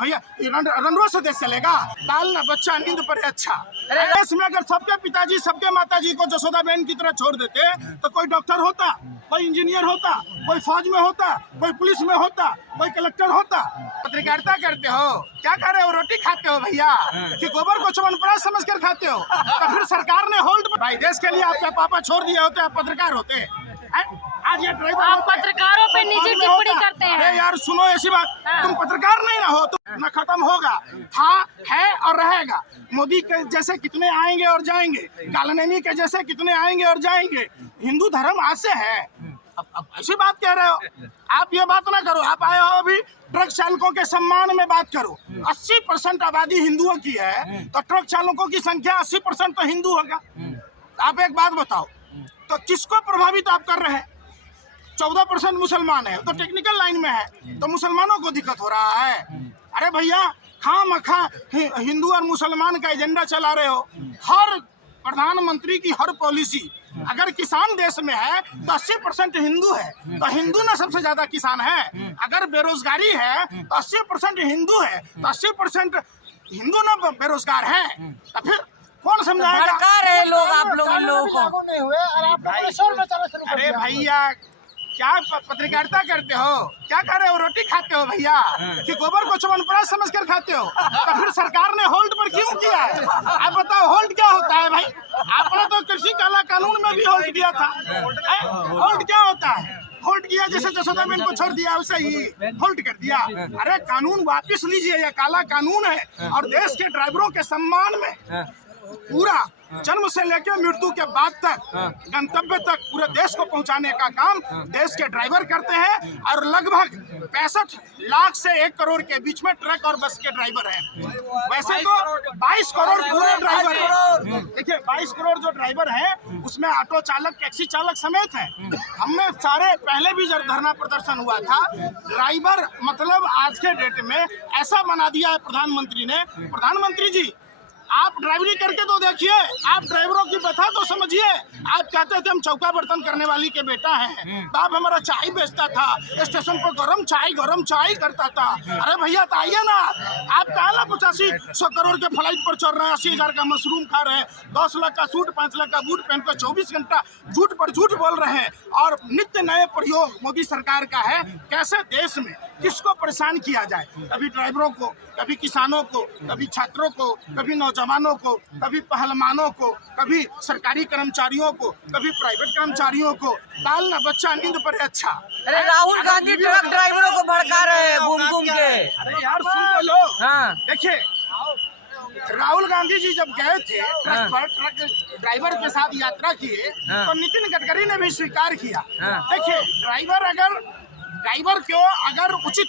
भैया रनरों से देश चलेगा? दाल ना बच्चा नींद पर अच्छा। देश में अगर सबके पिताजी सबके माताजी को जसोदा बहन की तरह छोड़ देते तो कोई डॉक्टर होता, कोई इंजीनियर होता, कोई फौज में होता, कोई पुलिस में होता, कोई कलेक्टर होता। पत्रकारिता करते हो, क्या कर रहे हो? रोटी खाते हो भैया कि गोबर को च्यवनप्राश समझ कर खाते हो? तो फिर सरकार ने होल्ड भाई देश के लिए आपके पापा छोड़ दिए होते, आप पत्रकार होते। आज ये ड्राइवर आप पत्रकारों पे निजी टिप्पणी करते हैं। अरे यार सुनो ऐसी बात, तुम पत्रकार नहीं रहो तो न खत्म होगा, था है और रहेगा। मोदी के जैसे कितने आएंगे और जाएंगे, कालनेमी के जैसे कितने आएंगे और जाएंगे। हिंदू धर्म आज से है। अब ऐसी बात कह रहे हो आप, ये बात ना करो। आप आए हो अभी ट्रक चालकों के सम्मान में बात करो। 80% आबादी हिंदुओं की है तो ट्रक चालकों की संख्या 80% तो हिंदू होगा। आप एक बात बताओ, तो किसको प्रभावित आप कर रहे हैं? 14% मुसलमान है तो टेक्निकल लाइन में है तो मुसलमानों को दिक्कत हो रहा है। अरे भैया खामखा हिंदू और मुसलमान का एजेंडा चला रहे हो। हर प्रधानमंत्री की हर पॉलिसी, अगर किसान देश में है तो 80% हिंदू है तो हिंदू ना सबसे ज्यादा किसान है। अगर बेरोजगारी है तो 80% हिंदू है तो 80% हिंदू ना बेरोजगार है। तो फिर कौन समझाएगा? भड़का रहे लोग आप लोग इन लोगों को। नहीं हुए और आप अरे भैया क्या पत्रकारिता करते हो? क्या कर रहे हो? रोटी खाते हो भैया कि गोबर को च्यवनप्राश समझ कर खाते हो? तो फिर सरकार ने होल्ड पर क्यों किया है? आप बताओ होल्ड क्या होता है भाई? आपने तो कृषि काला कानून में भी होल्ड किया था। होल्ड क्या होता है? होल्ड किया जैसे जसोदा बहन को छोड़ दिया वैसे ही होल्ड कर दिया। अरे कानून वापिस लीजिए, यह काला कानून है और देश के ड्राइवरों के सम्मान में पूरा जन्म से लेकर मृत्यु के बाद तक गंतव्य तक पूरे देश को पहुंचाने का काम देश के ड्राइवर करते हैं। और लगभग 65 लाख से 1 करोड़ के बीच में ट्रक और बस के ड्राइवर हैं। वैसे तो 22 करोड़ पूरे ड्राइवर हैं। देखिए 22 करोड़ जो ड्राइवर हैं उसमें ऑटो चालक, टैक्सी चालक समेत हैं। हमने सारे पहले भी जब धरना प्रदर्शन हुआ था, ड्राइवर मतलब आज के डेट में ऐसा बना दिया है प्रधानमंत्री ने। प्रधानमंत्री जी आप ड्राइवरी करके तो देखिए, आप ड्राइवरों की बता तो समझिए। आप कहते थे हम चौका बर्तन करने वाली के बेटा हैं, बाप हमारा चाय बेचता था, स्टेशन पर गरम चाय करता था। अरे भैया तो आइए ना, आप कहा ना 85-100 करोड़ के फ्लाइट पर चढ़ रहे हैं, 80,000 का मशरूम खा रहे हैं, 10 लाख का सूट 5 लाख का बूट पहनकर 24 घंटा झूठ पर झूठ बोल रहे हैं। और नित्य नए प्रयोग मोदी सरकार का है, कैसे देश में किसको परेशान किया जाए। कभी ड्राइवरों को, कभी किसानों को, कभी छात्रों को, कभी नौजवानों को, कभी पहलवानों को, कभी सरकारी कर्मचारियों को, कभी प्राइवेट कर्मचारियों को। दाल ना बच्चा नींद पर अच्छा। अरे राहुल गांधी ट्रक ड्राइवरों को भड़का रहे हैं घूम घूम के। अरे यार सुन तो लो। हाँ। देखिए राहुल गांधी जी जब गए थे ट्रक ड्राइवर के साथ यात्रा किए तो नितिन गडकरी ने भी स्वीकार किया। देखिए ड्राइवर को अगर उचित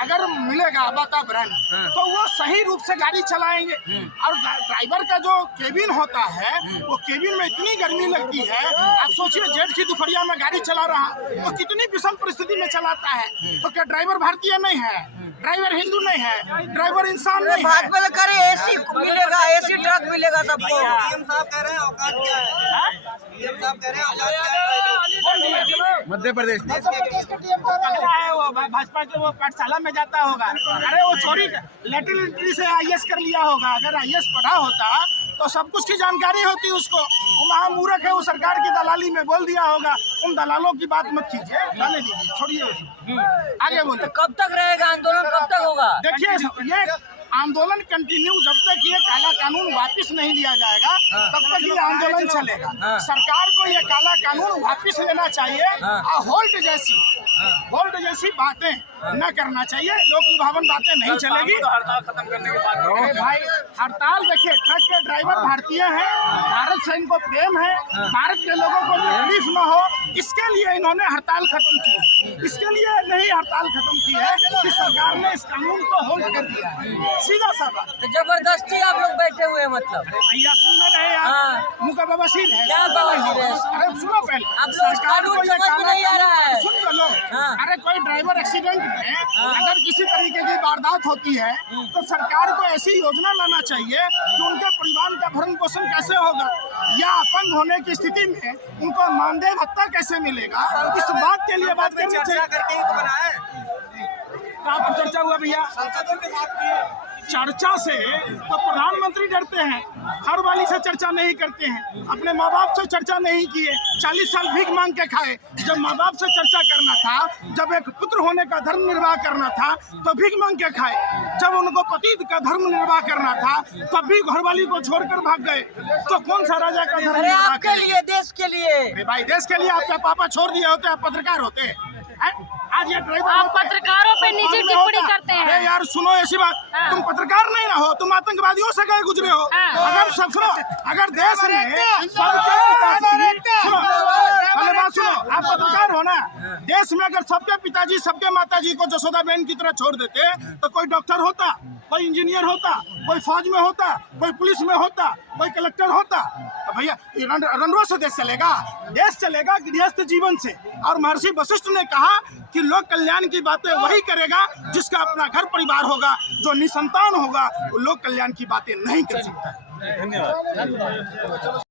अगर मिलेगा वातावरण तो वो सही रूप से गाड़ी चलाएंगे। और ड्राइवर का जो केबिन होता है वो केबिन में इतनी गर्मी लगती है, आप सोचिए जेठ की दोपहरिया में गाड़ी चला रहा तो कितनी विषम परिस्थिति में चलाता है। तो क्या ड्राइवर भारतीय नहीं है? ड्राइवर हिंदू नहीं है? ड्राइवर इंसान नहीं है? भाजपा में करे एसी मिलेगा, एसी ट्रक मिलेगा सबको। सीएम साहब कह रहे हैं औकात क्या है? सीएम साहब कह रहे हैं औकात क्या है? मध्य प्रदेश में पकड़ा है वो भाजपा के, वो पाठशाला में जाता होगा। अरे वो चोरी लेटर एंट्री से IAS कर लिया होगा। अगर IAS पढ़ा होता तो सब कुछ की जानकारी होती उसको। वो महामूर्ख है, वो सरकार की दलाली में बोल दिया होगा। उन दलालों की बात मत कीजिए, जाने दीजिए, छोड़िए उसको। आगे बोलते कब तक रहेगा आंदोलन, कब तक होगा? देखिए ये आंदोलन कंटिन्यू जब तक ये काला कानून वापस नहीं लिया जाएगा तब तक ये आंदोलन चलेगा। सरकार को ये काला कानून वापस लेना चाहिए और होल्ड जैसी बातें न करना चाहिए। लोक लुभावन बातें नहीं चलेगी। हड़ताल खत्म करने के बाद भाई हड़ताल देखिए, ट्रक के ड्राइवर भारतीय हैं, भारत से इनको प्रेम है, भारत के लोगों को तकलीफ न हो, इसके लिए इन्होंने हड़ताल खत्म की है। इसके लिए नहीं हड़ताल खत्म की है कि सरकार ने इस कानून को होल्ड कर दिया है। सीधा सा बात। तो जबरदस्ती आप लोग बैठे हुए हैं मतलब? भैया सुन रहे यार, मुँह का बवासीर है। क्या बवासीर है? अरे सुनो पहले, आप लोग कानून समझ में नहीं आ रहा है। सुन तो लो। अरे कोई ड्राइवर एक्सीडेंट में अगर किसी तरीके की वारदात होती है तो सरकार को ऐसी योजना लाना चाहिए कि उनके परिवार का भरण पोषण कैसे होगा, या अपंग होने की स्थिति में उनको मानदेय भत्ता कैसे मिलेगा, इस बात के लिए बात करनी चाहिए। कहाँ पर चर्चा हुआ भैया? संसदों के साथ किए। चर्चा से तो प्रधानमंत्री डरते हैं, घर वाली से चर्चा नहीं करते हैं, अपने माँ बाप से चर्चा नहीं किए, 40 साल भीख मांग के खाए। जब माँ बाप से चर्चा करना था, जब एक पुत्र होने का धर्म निर्वाह करना था तो भीख मांग के खाए, जब उनको पति का धर्म निर्वाह करना था तब भी घरवाली को छोड़कर भाग गए। तो कौन सा राजा का धर्म अरे निर्वाह आपके करेंगे? लिए, देश के लिए। अरे भाई, देश के लिए आपके पापा छोड़ दिए होते, आप पत्रकार होते हैं? आज ये ड्राइवर आप होते हैं। पत्रकारों पे निजी में टिप्पणी होता। करते हैं। अरे यार सुनो, ऐसी बात, हाँ। तुम पत्रकार नहीं ना हो, तुम आतंकवादियों से गए गुजरे हो। हाँ। अगर सब सुनो, अगर देश में सबके पिताजी, सुनो पहले बात सुनो, आप पत्रकार हो ना, देश में अगर सबके पिताजी सबके माताजी को जसोदा बहन की तरह छोड़ देते तो कोई डॉक्टर होता, कोई इंजीनियर होता, कोई फौज में होता, कोई पुलिस में होता, कोई कलेक्टर होता। तो भैया रनरों से देश चलेगा? देश चलेगा गृहस्थ जीवन से। और महर्षि वशिष्ठ ने कहा कि लोक कल्याण की बातें वही करेगा जिसका अपना घर परिवार होगा, जो निसंतान होगा वो लोक कल्याण की बातें नहीं कर सकता।